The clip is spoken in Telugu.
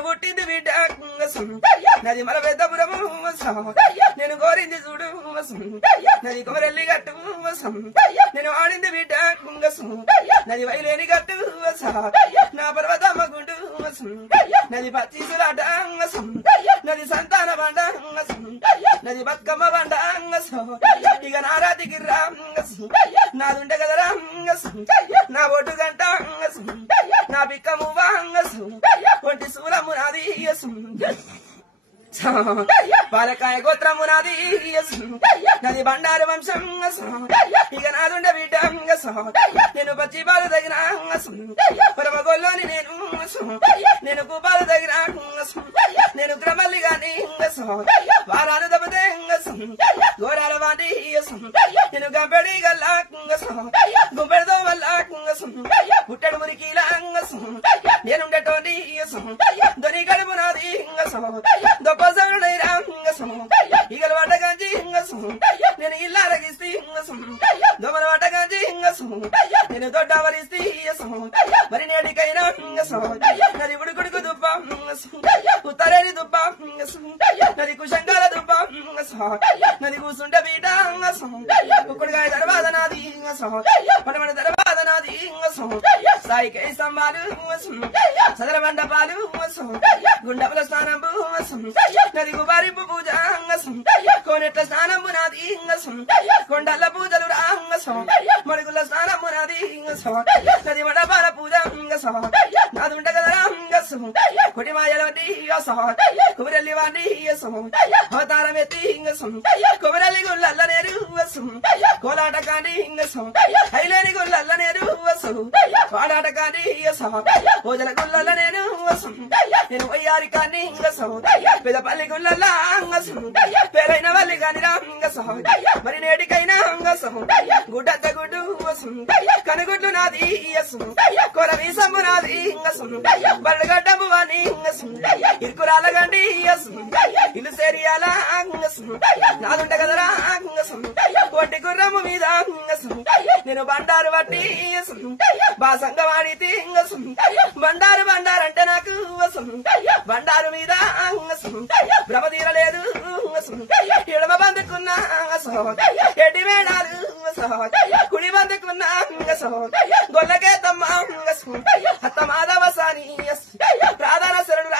పుట్టింది బిడ్డ నది మన పెద్దపురము నేను కోరింది చూడు నది కొమరెల్లి గట్టు నేను ఆడింది బిడ్డ నది వైలేని గట్టు నా పర్వతమ్మ గుండు నది పచ్చిసులాట నది సంతాన బండ నది బతుకమ్మ బండ ఇక నారాతికి రా నాదుంటే కదరా నా ఒడ్డు గంట నా బిక్కము ఒంటి సూరము నాది బాలకాయ గోత్రము నాది నది బండారు వంశం ఇక నాదుండ బిడ్డ నేను పచ్చి బాధ తగిన పరమగోల్లోని నేను కుబాలు తగిన నేను క్రమల్లి గాని వారాలు దెబ్బతే గోరాల వాటి నేను గంపెడి గల్లా గుంపెడతో వల్ల పుట్టడు మురికిలా నేనుండటోని దొని గడుపు నాది ఈగల వాటగాంచి నేను ఇల్లు అరగిస్తే దొమల వాటగాంచి నేను దొడ్డ వరిస్తే మరి నేటికైనా నది ఉడుకుడుకు దుబ్బ ఉత్తరేని దుబ్బ నది కుశంగాల దుబ్బ నది కూసుంటే బీట ఉక్కుడుగాయ తర్వాత నాది పడమడి తర్వాత నాది సాయికై స్తంభాలు సదర మండపాలు గుండపుల స్నానంబు నది గుబారింపు పూజ కోనెట్ల స్నానంబు నాది కొండల్ల పూజలు మడుగుల స్నానంబు నాది నది మండపాల పూజ నాదుంట కదరా కొటి మాయలోటి కుమరెల్లి వాణి అవతారం ఎత్తి కుమరెల్లి గుళ్ళల్ల నేరు కోలాట కాని హైలేని గుళ్ళల్ల నేరు వాడాట కాని పూజల గుళ్ళల్ల నేను వయ్యారి కాని పెదపల్లి గుళ్ళల్ల పేరైన వల్లి కాని మరి నేటికైనా గుడ్డంత గుడ్డు కనుగుడ్లు నాది కొర వీసము నాది బల్లగడ్డము వాణి ఇరుకురాల గండి ఇల్లు సేరియాల నాదుంట కదరా ఒంటి గుర్రము మీద నేను బండారు బట్టి బాసంగ వాడితే బండారు బండారంటే నాకు బండారు మీద భ్రమ తీరలేదు ఎడమ బందుకున్నా ఎడ్డి వేడాలు కుడి బందుకున్నా గొల్లకే తమ్మ అత్త మాధవ సాని ప్రాధాన శరణు